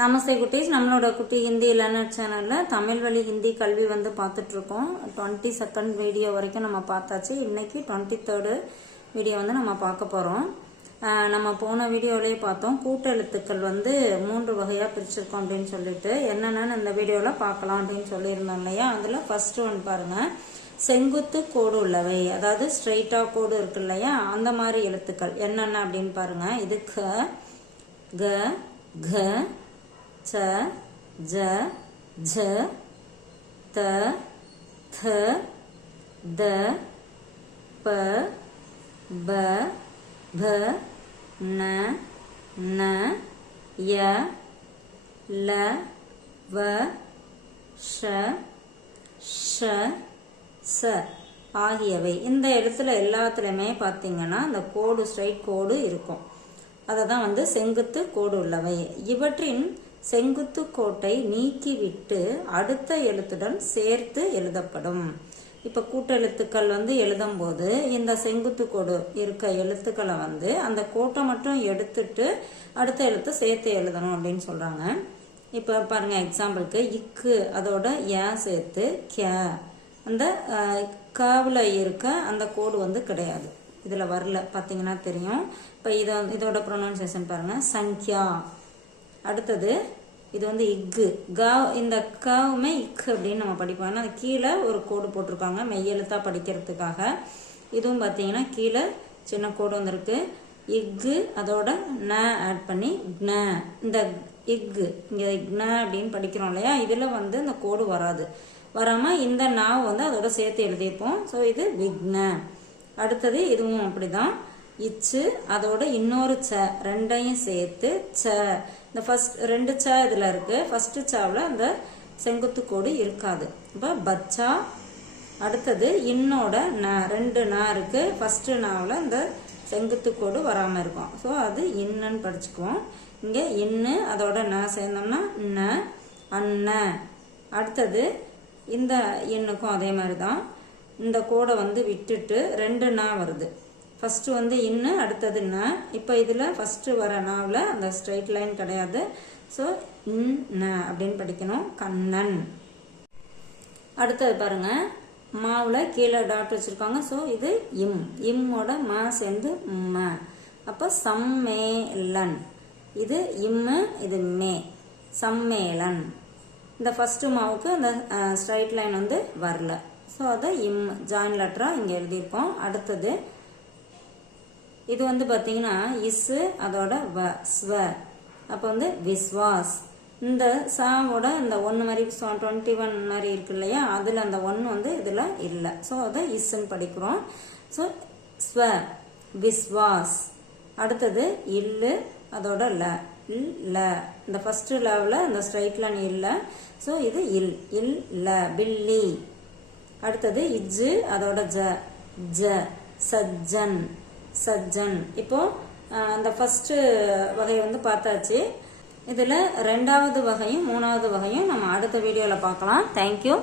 நமஸ்தே குட்டீஸ். நம்மளோட குட்டி ஹிந்தி லேர்னர் சேனலில் தமிழ் வழி ஹிந்தி கல்வி வந்து பார்த்துட்ருக்கோம். டுவெண்ட்டி செகண்ட் வீடியோ வரைக்கும் நம்ம பார்த்தாச்சு. இன்றைக்கி டுவெண்ட்டி தேர்டு வீடியோ வந்து நம்ம பார்க்க போகிறோம் நம்ம போன வீடியோவிலேயே பார்த்தோம். கூட்டெழுத்துக்கள் வந்து மூன்று வகையாக பிரிச்சிருக்கோம் அப்படின்னு சொல்லிட்டு. என்னென்னு இந்த வீடியோவில் பார்க்கலாம் அப்படின்னு சொல்லியிருந்தோம் இல்லையா? அதில் ஃபஸ்ட்டு ஒன் பாருங்கள் செங்குத்து கோடு உள்ளவை. அதாவது ஸ்ட்ரெயிட்டாக கோடு இருக்கு இல்லையா? அந்த மாதிரி எழுத்துக்கள். என்னென்ன அப்படின்னு பாருங்கள் இது க க ச ஜ ஜ த த த ப ப ப ந ந ய ல வ ஷ ஷ ச ஆகியவை. இந்த இடத்துல எல்லாத்துலேயுமே பார்த்தீங்கன்னா இந்த கோடு ஸ்ட்ரைட் கோடு இருக்கும். அதை தான் வந்து செங்குத்து கோடு உள்ளவை. இவற்றின் செங்குத்து கோட்டை நீக்கிவிட்டு அடுத்த எழுத்துடன் சேர்த்து எழுதப்படும். இப்போ கூட்டெழுத்துக்கள் வந்து எழுதும்போது இந்த செங்குத்து கோடு இருக்க எழுத்துக்களை வந்து அந்த கோட்டை மட்டும் எடுத்துட்டு அடுத்த எழுத்து சேர்த்து எழுதணும் அப்படின்னு சொல்றாங்க. இப்போ பாருங்க எக்ஸாம்பிளுக்கு இக்கு அதோட ஏன் சேர்த்து கே. அந்த காவில் இருக்க அந்த கோடு வந்து கிடையாது. இதில் வரல. பார்த்தீங்கன்னா தெரியும். இப்போ இதை இதோட ப்ரொனவுன்சியேஷன் பாருங்கள் சங்கியா. அடுத்தது இது வந்து இக்கு க இந்த கவுமே இக்கு அப்படின்னு நம்ம படிப்போம். ஏன்னா கீழே ஒரு கோடு போட்டிருக்காங்க மெய்யெழுத்தாக படிக்கிறதுக்காக. இதுவும் பார்த்தீங்கன்னா கீழே சின்ன கோடு வந்திருக்கு. இக்கு அதோட ந ஆட் பண்ணி க்ன இந்த இக்கு இங்கே க்ன அப்படின்னு படிக்கிறோம் இல்லையா? இதில் வந்து இந்த கோடு வராது. வராமல் இந்த நாவ் வந்து அதோட சேர்த்து எழுதியிருப்போம். ஸோ இது விக்ன. அடுத்தது இதுவும் அப்படிதான். இச்சு அதோட இன்னொரு ச ரெண்டையும் சேர்த்து ச. இந்த ஃபர்ஸ்ட் ரெண்டு ச இதில் இருக்குது ஃபஸ்ட்டு சாவில் அந்த செங்குத்து கோடு இருக்காது. இப்போ பச்சா அடுத்தது இன்னோட ந ரெண்டு நா இருக்குது ஃபஸ்ட்டு நாவில் இந்த செங்குத்து கோடு வராமல் இருக்கும். ஸோ அது இன்னன்னு படிச்சுக்குவோம். இங்கே இன்னு அதோட ந சேர்ந்தோம்னா ந அண்ண அடுத்தது இந்த எண்ணுக்கும் அதே மாதிரி தான் இந்த கோடை வந்து விட்டுட்டு ரெண்டு நா வருது. ஃபஸ்ட்டு வந்து இன்னு அடுத்தது ந. இப்போ இதில் ஃபஸ்ட்டு வர நாவில் அந்த ஸ்ட்ரைட் லைன் கிடையாது. ஸோ இன் ந அப்படின்னு படிக்கணும். கண்ணன். அடுத்தது பாருங்கள் மாவில் கீழே டாட் வச்சுருக்காங்க. ஸோ இது இம் இம்மோட மா சேர்ந்து ம. அப்போ சம்மேலன் இது இம்மு இது மே. சம்மேளன். இந்த ஃபஸ்ட்டு மாவுக்கு அந்த ஸ்ட்ரைட் லைன் வந்து வரல. ஸோ அதை இம் ஜாயின் லெட்டராக இங்கே எழுதியிருக்கோம். அடுத்தது இது வந்து பார்த்தீங்கன்னா இஸ்ஸு அதோட வ ஸ்வ. அப்போ வந்து விஸ்வாஸ். இந்த சாவோட இந்த ஒன்று மாதிரி டுவெண்ட்டி ஒன் மாதிரி இருக்கு இல்லையா? அதில் அந்த ஒன்று வந்து இதில் இல்லை. ஸோ அதை இஸ்ன்னு படிக்கிறோம். ஸோ ஸ்வ விஸ்வாஸ். அடுத்தது இல்லு அதோட ல. இல் ல. இந்த ஃபர்ஸ்ட் லெவலில் இந்த ஸ்ட்ரைட் லைன் இல்லை ஸோ இது இல். இல் ல. பில்லி. அடுத்தது இஜ்ஜு அதோட ஜ. ஜ. சஜ்ஜன். சஜ்ஜன். இப்போ அந்த ஃபர்ஸ்ட் வகையை வந்து பார்த்தாச்சு. இதில் ரெண்டாவது வகையும் மூணாவது வகையும் நம்ம அடுத்த வீடியோவில் பார்க்கலாம். தேங்க்யூ